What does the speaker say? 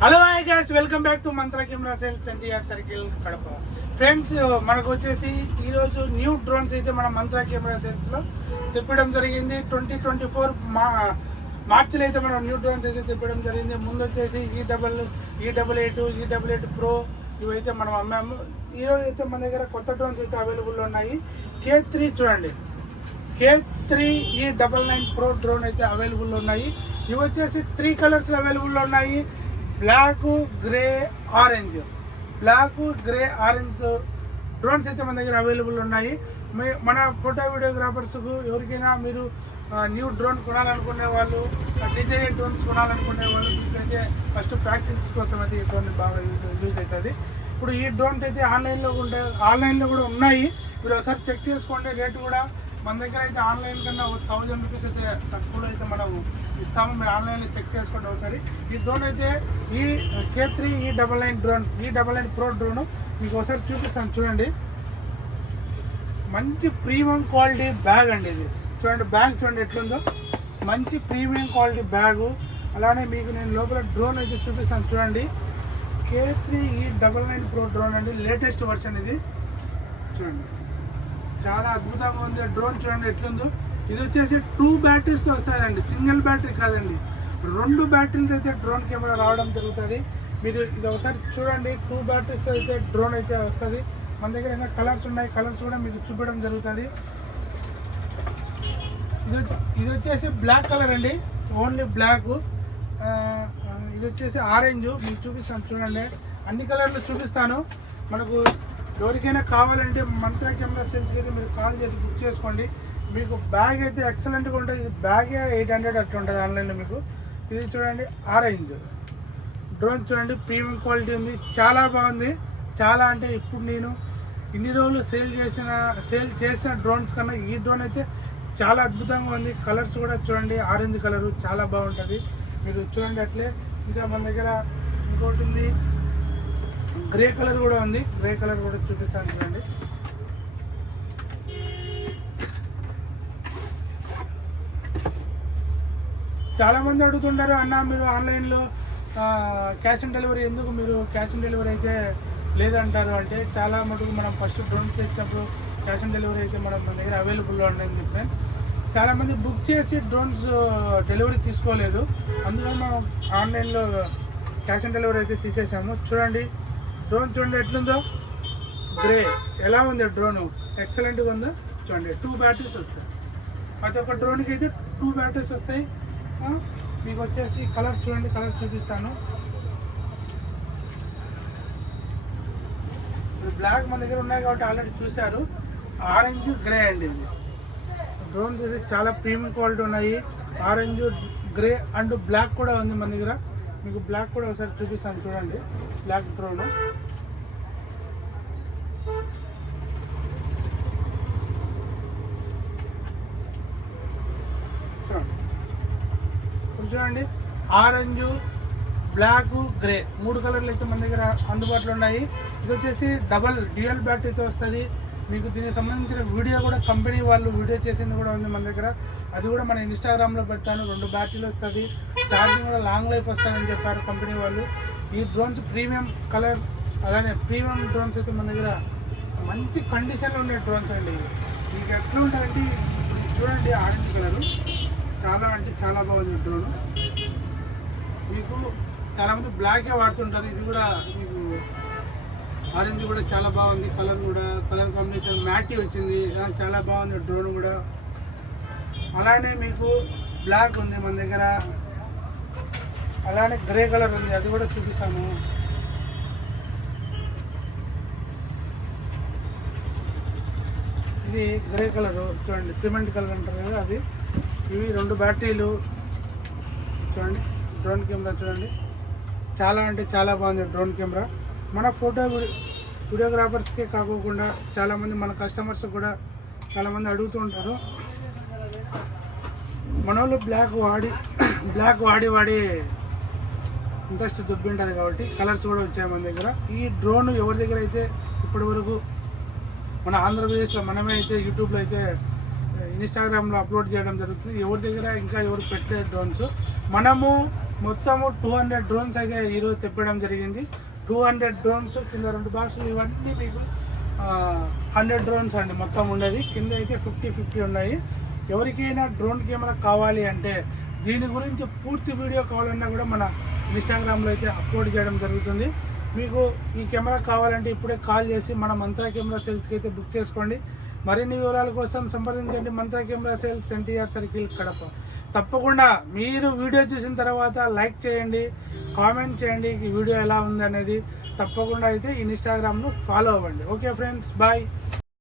Hello hi guys welcome back to Mantra camera sales NTR circle Kadapa. Friends uh, మనకు వచ్చేసి ఈరోజు new drones అయితే మన మంత్ర camera సెల్స్లో తిప్పడం జరిగింది. ట్వంటీ ట్వంటీ ఫోర్ మా మార్చిలో అయితే మనం న్యూ డ్రోన్స్ అయితే తిప్పడం జరిగింది. ముందు వచ్చేసి ఈ డబల్ ఈ డబల్ ఎయిట్ ఈ డబల్ ఎయిట్ ప్రో ఇవైతే మనం అమ్మాము. ఈరోజు అయితే మన దగ్గర కొత్త డ్రోన్స్ అయితే అవైలబుల్ ఉన్నాయి. కే త్రీ చూడండి. కే త్రీ ఈ డబల్ నైన్ ప్రో డ్రోన్ అయితే అవైలబుల్ ఉన్నాయి. ఇవి వచ్చేసి త్రీ కలర్స్ అవైలబుల్లో ఉన్నాయి. Black grey orange. Black grey orange drones అయితే మన దగ్గర అవైలబుల్ ఉన్నాయి. మీ- మన ఫోటో వీడియోగ్రాఫర్స్కు ఎవరికైనా మీరు న్యూ డ్రోన్ కొనాలనుకునే వాళ్ళు డిజైన్ డ్రోన్స్ కొనాలనుకునే వాళ్ళు మీకైతే ఫస్ట్ ప్రాక్టీస్ కోసం అయితే ఈ డ్రోన్ బాగా యూజ్ యూజ్ అవుతుంది. ఇప్పుడు ఈ డ్రోన్స్ అయితే ఆన్లైన్లో ఉండే ఆన్లైన్లో కూడా ఉన్నాయి. మీరు ఒకసారి చెక్ చేసుకోండి రేటు కూడా మన దగ్గర అయితే ఆన్లైన్ కన్నా ఒక థౌజండ్ రూపీస్ అయితే తక్కువలో అయితే మనం ఇస్తాము. మీరు ఆన్లైన్లో చెక్ చేసుకోండి ఒకసారి. ఈ డ్రోన్ అయితే ఈ కే త్రీ ఈ డబల్ నైన్ డ్రోన్ ఈ డబల్ నైన్ ప్రో డ్రోన్ మీకు ఒకసారి చూపిస్తాను. చూడండి. మంచి ప్రీమియం క్వాలిటీ బ్యాగ్ అండి ఇది. చూడండి బ్యాగ్ చూడండి ఎట్లుందో. మంచి ప్రీమియం క్వాలిటీ బ్యాగు అలానే మీకు నేను లోపల డ్రోన్ అయితే చూపిస్తాను. చూడండి. కే త్రీ ఈ డబల్ నైన్ ప్రో డ్రోన్ అండి. లేటెస్ట్ వర్షన్ ఇది. చూడండి. చాలా అద్భుతంగా ఉంది. డ్రోన్ చూడండి ఎట్లుందో. ఇది వచ్చేసి టూ బ్యాటరీస్తో వస్తాయండి సింగిల్ బ్యాటరీ కాదండి. రెండు బ్యాటరీస్ అయితే డ్రోన్ కెమెరా రావడం జరుగుతుంది. మీరు ఇది ఒకసారి చూడండి. టూ బ్యాటరీస్ అయితే డ్రోన్ అయితే వస్తుంది. మన దగ్గర ఇంకా కలర్స్ ఉన్నాయి. కలర్స్ కూడా మీకు చూపించడం జరుగుతుంది. ఇది ఇది వచ్చేసి బ్లాక్ కలర్ అండి. ఓన్లీ బ్లాక్ ఇది వచ్చేసి ఆరెంజ్ మీకు చూపిస్తాను చూడండి. అన్ని కలర్లు చూపిస్తాను. మనకు ఎవరికైనా కావాలంటే మంత్ర కెమెరా సేల్స్కి అయితే మీరు కాల్ చేసి బుక్ చేసుకోండి. మీకు బ్యాగ్ అయితే ఎక్సలెంట్గా ఉంటుంది. ఇది బ్యాగే ఎయిట్ హండ్రెడ్ అట్లా ఉంటుంది ఆన్లైన్లో మీకు. ఇది చూడండి ఆరెంజ్. డ్రోన్ చూడండి ప్రీమియం క్వాలిటీ ఉంది. చాలా బాగుంది. చాలా అంటే ఇప్పుడు నేను ఇన్ని రోజులు సేల్ చేసిన సేల్ చేసిన డ్రోన్స్ కన్నా ఈ డ్రోన్ అయితే చాలా అద్భుతంగా ఉంది. కలర్స్ కూడా చూడండి ఆరెంజ్ కలర్ చాలా బాగుంటుంది. మీరు చూడండి అట్లే. ఇంకా మన దగ్గర ఇంకోటి ఉంది. గ్రే కలర్ కూడా ఉంది. గ్రే కలర్ కూడా చూపిస్తాను చూడండి. చాలా మంది అడుగుతుంటారు అన్న మీరు ఆన్లైన్లో క్యాష్ ఆన్ డెలివరీ ఎందుకు మీరు క్యాష్ ఆన్ డెలివరీ అయితే లేదంటారు? అంటే చాలా మటుకు మనం ఫస్ట్ డ్రోన్ తెచ్చినప్పుడు క్యాష్ ఆన్ డెలివరీ అయితే మనం మన దగ్గర అవైలబుల్లో ఉండింది ఫ్రెండ్స్ చాలామంది బుక్ చేసి డ్రోన్స్ డెలివరీ తీసుకోలేదు. అందులో మనం ఆన్లైన్లో క్యాష్ ఆన్ డెలివరీ అయితే తీసేసాము. చూడండి. డ్రోన్ చూడండి ఎట్లుందో? గ్రే ఎలా ఉంది డ్రోన్ ఎక్సలెంట్గా ఉందో? చూడండి టూ బ్యాటరీస్ వస్తాయి. ప్రతి ఒక్క డ్రోన్కి అయితే టూ బ్యాటరీస్ వస్తాయి. మీకు వచ్చేసి కలర్స్ చూడండి కలర్స్ చూపిస్తాను. బ్లాక్ మన దగ్గర ఉన్నాయి కాబట్టి ఆల్రెడీ చూశారు. ఆరెంజ్ గ్రే అండి ఇది. డ్రోన్స్ అయితే చాలా ప్రీమియం క్వాలిటీ ఉన్నాయి. ఆరెంజ్ గ్రే అండ్ బ్లాక్ కూడా ఉంది మన దగ్గర. మీకు బ్లాక్ కూడా ఒకసారి చూపిస్తాను చూడండి. బ్లాక్ డ్రోన్ చూడండి. ఇప్పుడు చూడండి. ఆరెంజ్ బ్లాక్ గ్రే మూడు కలర్లు అయితే మన దగ్గర అందుబాటులో ఉన్నాయి. ఇది వచ్చేసి డబల్ డ్యూయల్ బ్యాటరీతో వస్తుంది. మీకు దీనికి సంబంధించిన వీడియో కూడా కంపెనీ వాళ్ళు వీడియో చేసింది కూడా ఉంది మన దగ్గర. అది కూడా మన ఇన్స్టాగ్రామ్లో పెడతాను. రెండు బ్యాటరీలు వస్తుంది. ఛార్జింగ్ కూడా లాంగ్ లైఫ్ వస్తాయని చెప్పారు కంపెనీ వాళ్ళు. ఈ డ్రోన్స్ ప్రీమియం కలర్ అలానే ప్రీమియం డ్రోన్స్ అయితే మన దగ్గర మంచి కండిషన్లో ఉండే డ్రోన్స్ అండి మీకు ఎట్లా ఉంటాయంటే చూడండి ఆరెంజ్ కలరు. చాలా అంటే చాలా బాగుంది డ్రోన్. మీకు చాలామంది బ్లాకే వాడుతుంటారు. ఇది కూడా మీకు ఆరెంజ్ కూడా చాలా బాగుంది. కలర్ కూడా కలర్ కాంబినేషన్ మ్యాటీ వచ్చింది. చాలా బాగుంది డ్రోన్ కూడా. అలానే మీకు బ్లాక్ ఉంది మన దగ్గర. అలానే గ్రే కలర్ ఉంది అది కూడా చూపిస్తాను ఇది గ్రే కలర్ చూడండి సిమెంట్ కలర్ అంటారు కదా అది. ఇవి రెండు బ్యాటరీలు చూడండి డ్రోన్ కెమెరా చూడండి. చాలా అంటే చాలా బాగుంది డ్రోన్ కెమెరా. మన ఫోటో వీడియోగ్రాఫర్స్కే కాకోకుండా చాలామంది మన కస్టమర్స్ కూడా చాలామంది అడుగుతూ ఉంటారు. మనోళ్ళు బ్లాక్ వాడి బ్లాక్ వాడి వాడి ఇంట్రెస్ట్ దుబ్బింటుంది కాబట్టి కలర్స్ కూడా వచ్చాయి మన దగ్గర. ఈ డ్రోన్ ఎవరి దగ్గర అయితే ఇప్పటి వరకు మన ఆంధ్రప్రదేశ్లో మనమే అయితే యూట్యూబ్లో అయితే ఇన్స్టాగ్రామ్లో అప్లోడ్ చేయడం జరుగుతుంది. ఎవరి దగ్గర ఇంకా ఎవరు పెట్టే డ్రోన్స్ మనము మొత్తము టూ హండ్రెడ్ డ్రోన్స్ అయితే ఈరోజు తెప్పడం జరిగింది. టూ హండ్రెడ్ డ్రోన్స్ కింద రెండు బాక్సులు ఇవన్నీ మీకు హండ్రెడ్ డ్రోన్స్ అండి మొత్తం ఉండేది కింద అయితే ఫిఫ్టీ ఫిఫ్టీ ఉన్నాయి. ఎవరికైనా డ్రోన్ కెమెరా కావాలి అంటే దీని గురించి పూర్తి వీడియో కావాలన్నా కూడా మన ఇన్స్టాగ్రామ్లో అయితే అప్లోడ్ చేయడం జరుగుతుంది. మీకు ఈ కెమెరా కావాలంటే ఇప్పుడే కాల్ చేసి మన మంత్రా కెమెరా సేల్స్కి అయితే బుక్ చేసుకోండి. మరిన్ని వివరాల కోసం సంప్రదించండి Mantra camera sales NTR circle Kadapa. తప్పకుండా మీరు వీడియో చూసిన తర్వాత లైక్ చేయండి కామెంట్ చేయండి ఈ వీడియో ఎలా ఉంది అనేది తప్పకుండా అయితే ఇన్స్టాగ్రామ్ను ఫాలో అవ్వండి. Okay friends bye.